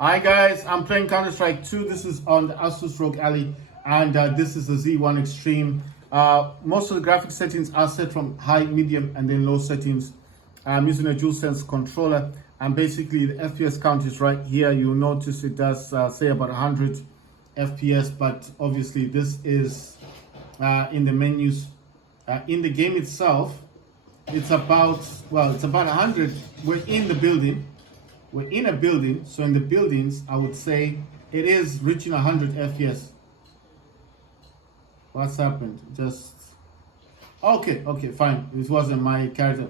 Hi guys, I'm playing Counter-Strike 2. This is on the Asus ROG Ally, and this is the Z1 Extreme. Most of the graphics settings are set from high, medium, and then low settings. I'm using a DualSense controller, and basically the FPS count is right here. You'll notice it does say about 100 FPS, but obviously this is in the menus. In the game itself, it's about 100. We're in the building. We're in a building, so in the buildings, I would say it is reaching 100 FPS. What's happened? Okay, fine. This wasn't my character.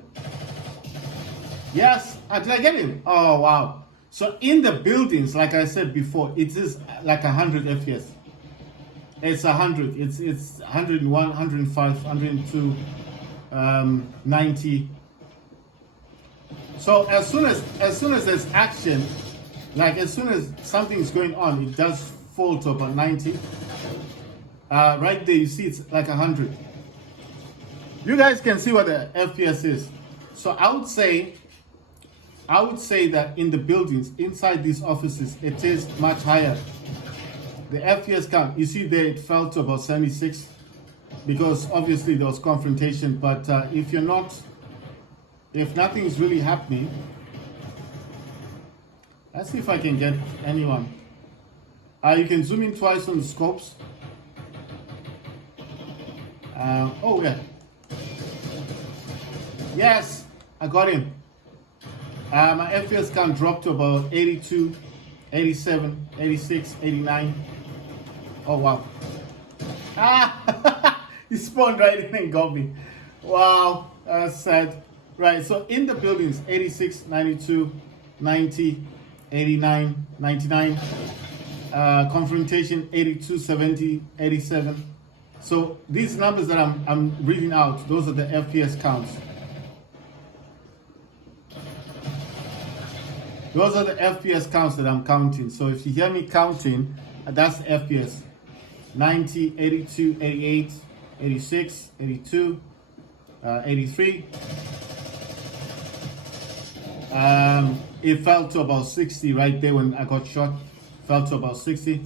Yes, did I get him? Oh, wow. So in the buildings, like I said before, it is like 100 FPS. It's 100. It's 101, 105, 102, 90. So as soon as there's action, like as soon as something is going on, it does fall to about 90. Right there, you see it's like 100. You guys can see what the FPS is. So I would say that in the buildings, inside these offices, it is much higher. The FPS count, you see there, it fell to about 76 because obviously there was confrontation. But if nothing is really happening, let's see if I can get anyone. You can zoom in twice on the scopes. Oh yeah. Yes, I got him. My FPS count dropped to about 82, 87, 86, 89. Oh wow. He spawned right in and got me. Wow, that's sad. Right, so in the buildings, 86, 92, 90, 89, 99. Confrontation, 82, 70, 87. So these numbers that I'm reading out, those are the FPS counts. Those are the FPS counts that I'm counting. So if you hear me counting, that's FPS. 90, 82, 88, 86, 82, 83. It fell to about 60 right there when I got shot. Fell to about 60.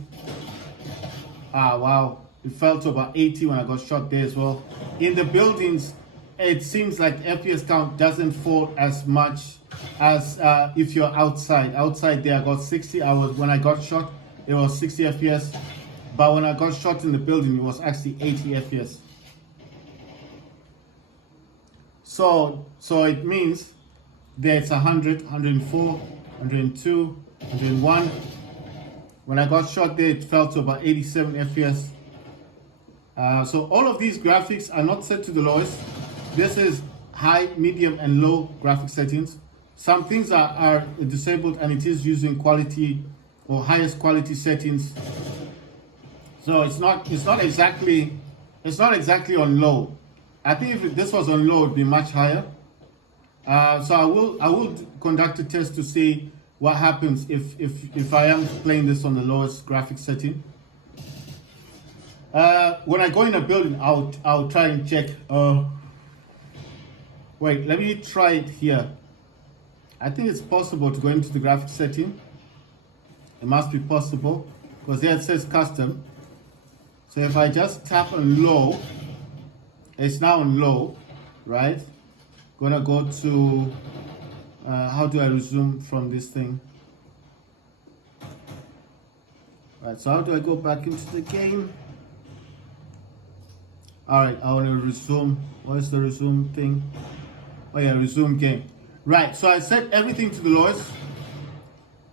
Wow. It fell to about 80 when I got shot there as well. In the buildings, it seems like FPS count doesn't fall as much as if you're outside. Outside there, I got 60. When I got shot, it was 60 FPS. But when I got shot in the building, it was actually 80 FPS. So it means that it's 100, 104, 102, 101. When I got shot there, it fell to about 87 FPS. So all of these graphics are not set to the lowest. This is high, medium, and low graphic settings. Some things are disabled, and it is using quality or highest quality settings. So it's not exactly on low. I think if this was on low, it'd be much higher. So I will conduct a test to see what happens if I am playing this on the lowest graphic setting. When I go in a building, I'll try and check. Wait, let me try it here. I think it's possible to go into the graphic setting. It must be possible because there it says custom. So if I just tap on low, it's now on low, right? Gonna go to how do I resume from this thing? Right, so how do I go back into the game? All right, I want to resume. What is the resume thing? Oh yeah, resume game. Right, so I set everything to the lowest.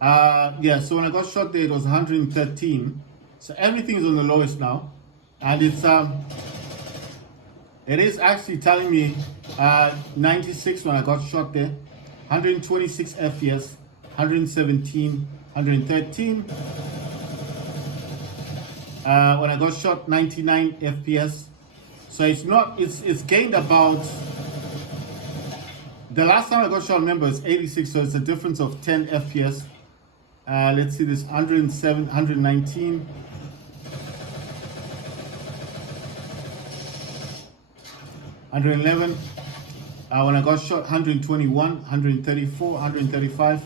Yeah, so when I got shot there, it was 113. So everything is on the lowest now, and it is actually telling me 96 when I got shot there, 126 FPS, 117, 113. When I got shot, 99 FPS. So it's gained about, the last time I got shot, remember, it's 86, so it's a difference of 10 FPS. Let's see this, 107, 119. 111. When I got shot, 121, 134, 135,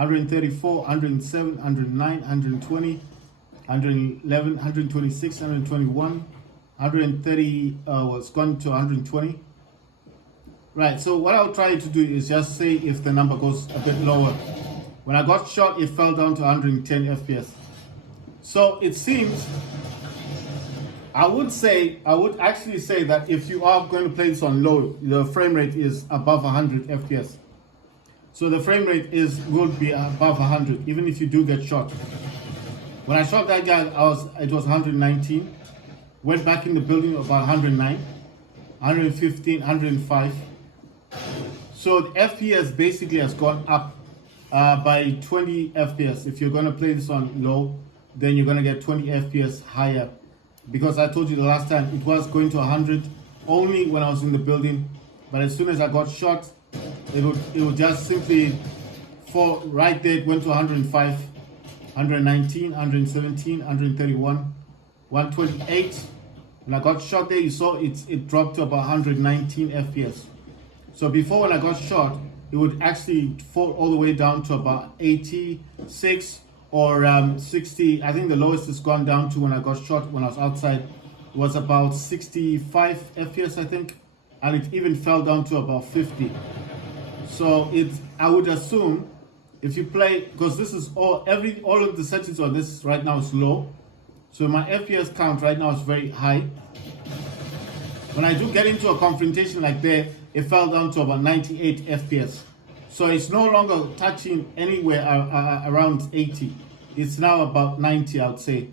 134, 107, 109, 120, 111, 126, 121, 130 was gone to 120. Right, so what I'll try to do is just say if the number goes a bit lower. When I got shot, it fell down to 110 FPS. So it seems, I would actually say that if you are going to play this on low, the frame rate is above 100 FPS. So the frame rate will be above 100, even if you do get shot. When I shot that guy, it was 119. Went back in the building about 109, 115, 105. So the FPS basically has gone up by 20 FPS. If you're going to play this on low, then you're going to get 20 FPS higher. Because I told you the last time, it was going to 100 only when I was in the building. But as soon as I got shot, it would just simply fall right there. It went to 105, 119, 117, 131, 128. When I got shot there, you saw it dropped to about 119 FPS. So before, when I got shot, it would actually fall all the way down to about 86 or 60. I think the lowest it's gone down to when I got shot when I was outside was about 65 FPS, I think, and it even fell down to about 50. So I would assume if you play, because this is all of the settings on this right now is low, so my FPS count right now is very high. When I do get into a confrontation like that, it fell down to about 98 FPS. So it's no longer touching anywhere around 80. It's now about 90, I would say.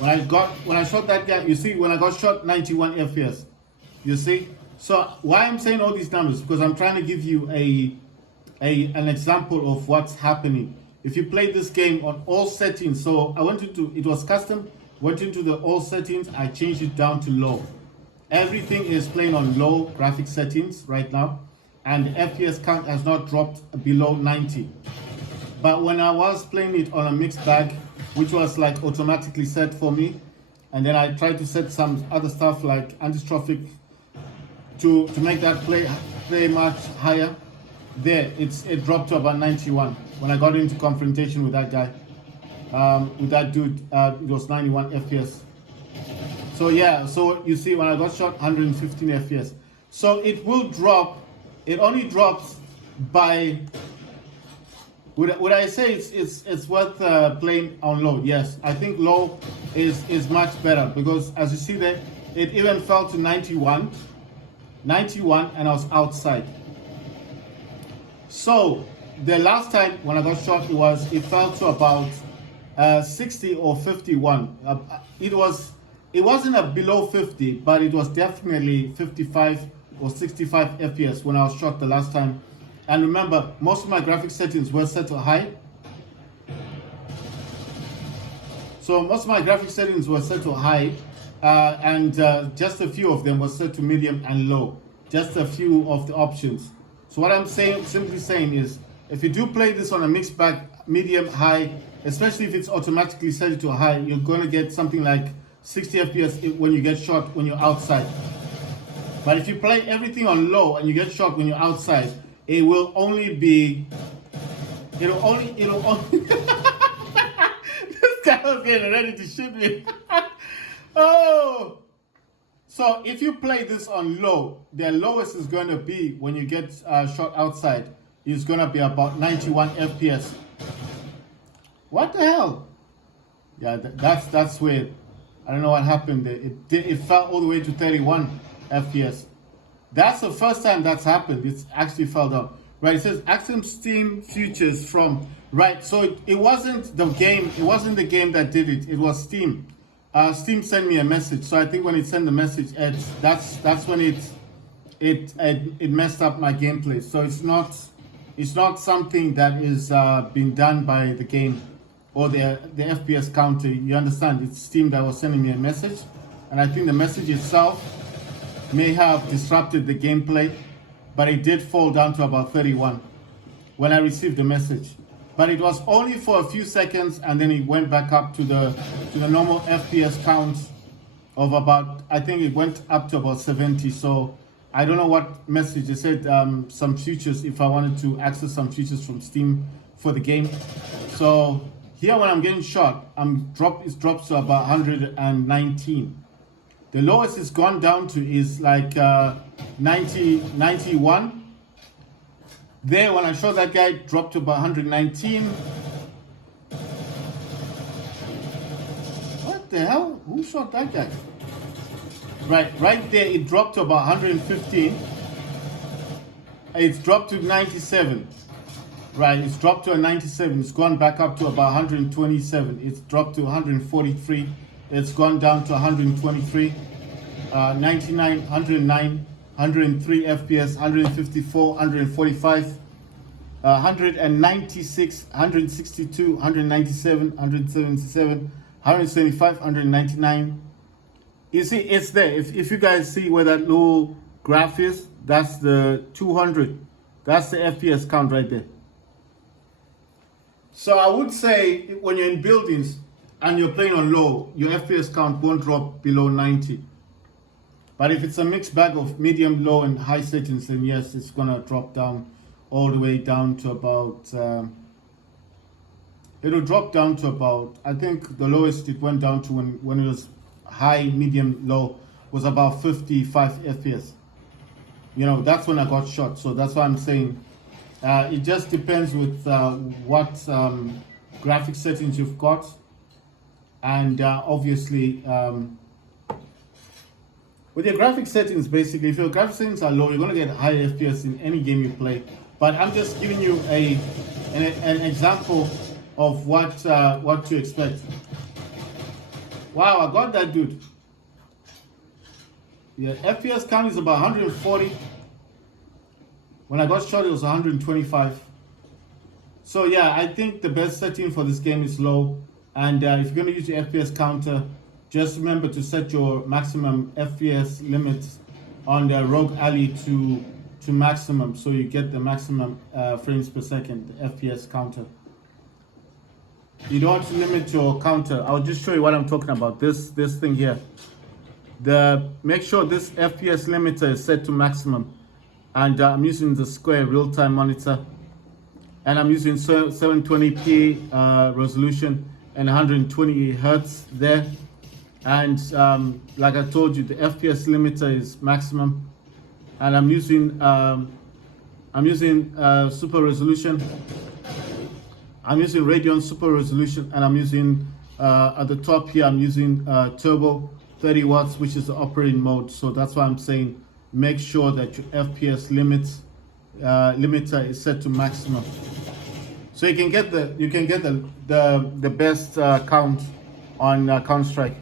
When I shot that guy, you see, when I got shot, 91 FPS. You see? So why I'm saying all these numbers, because I'm trying to give you an example of what's happening. If you play this game on all settings, so it was custom, went into the all settings, I changed it down to low. Everything is playing on low graphic settings right now, and the FPS count has not dropped below 90. But when I was playing it on a mixed bag, which was like automatically set for me, and then I tried to set some other stuff like anti-trophic to make that play much higher, there it dropped to about 91. When I got into confrontation with that guy, with that dude, it was 91 FPS. So yeah, so you see when I got shot, 115 FPS. So it will drop, it only drops by, would I say it's worth playing on low? Yes, I think low is much better, because as you see there, it even fell to 91, and I was outside. So the last time when I got shot, it fell to about 60 or 51. It wasn't below 50, but it was definitely 55 or 65 FPS when I was shot the last time. And remember, most of my graphic settings were set to high. So most of my graphic settings were set to high, and just a few of them were set to medium and low. Just a few of the options. So what I'm simply saying is, if you do play this on a mixed bag, medium, high, especially if it's automatically set to high, you're going to get something like 60 FPS when you get shot when you're outside. But if you play everything on low and you get shot when you're outside, it will only be, it'll only this guy was getting ready to shoot me. Oh, so if you play this on low, the lowest is going to be when you get shot outside is going to be about 91 FPS. What the hell? Yeah, that's weird. I don't know what happened there. It fell all the way to 31 FPS. That's the first time that's happened. It's actually fell down. Right, it says access Steam futures from, right, so it wasn't the game, the game that did it, it was Steam. Steam sent me a message, so I think when it sent the message, that's when it messed up my gameplay. So it's not something that is being done by the game or the FPS counter. You understand? It's Steam that was sending me a message, and I think the message itself may have disrupted the gameplay, but it did fall down to about 31 when I received the message. But it was only for a few seconds, and then it went back up to the normal FPS count of about, I think it went up to about 70. So I don't know what message it said. Some features, if I wanted to access some features from Steam, for the game. So here when I'm getting shot, it drops to about 119. The lowest it's gone down to is like 91. There, when I shot that guy, it dropped to about 119. What the hell? Who shot that guy? Right there, it dropped to about 115. It's dropped to 97. Right, it's dropped to a 97. It's gone back up to about 127. It's dropped to 143. It's gone down to 123. 99, 109, 103 FPS, 154, 145, 196, 162, 197, 177, 175, 199. You see, it's there. If you guys see where that little graph is, that's the 200. That's the FPS count right there. So I would say when you're in buildings and you're playing on low, your FPS count won't drop below 90. But if it's a mixed bag of medium, low, and high settings, then yes, it's gonna drop down all the way down to about. It'll drop down to about. I think the lowest it went down to when it was high, medium, low was about 55 FPS. You know, that's when I got shot. So that's why I'm saying it just depends with what graphic settings you've got, and obviously. With your graphic settings, basically, if your graphic settings are low, you're going to get high FPS in any game you play. But I'm just giving you an example of what to expect. Wow, I got that dude. Yeah, FPS count is about 140. When I got shot, it was 125. So yeah, I think the best setting for this game is low. And if you're going to use your FPS counter, just remember to set your maximum FPS limit on the ROG Ally to maximum, so you get the maximum frames per second, the FPS counter. You don't want to limit your counter. I'll just show you what I'm talking about. This thing here. Make sure this FPS limiter is set to maximum, and I'm using the Square real-time monitor, and I'm using 720p resolution and 120 hertz there. And like I told you, the FPS limiter is maximum, and I'm using super resolution. I'm using Radeon super resolution, and I'm using at the top here I'm using turbo 30 watts, which is the operating mode. So that's why I'm saying make sure that your FPS limiter is set to maximum, so you can get the best count on Counter-Strike.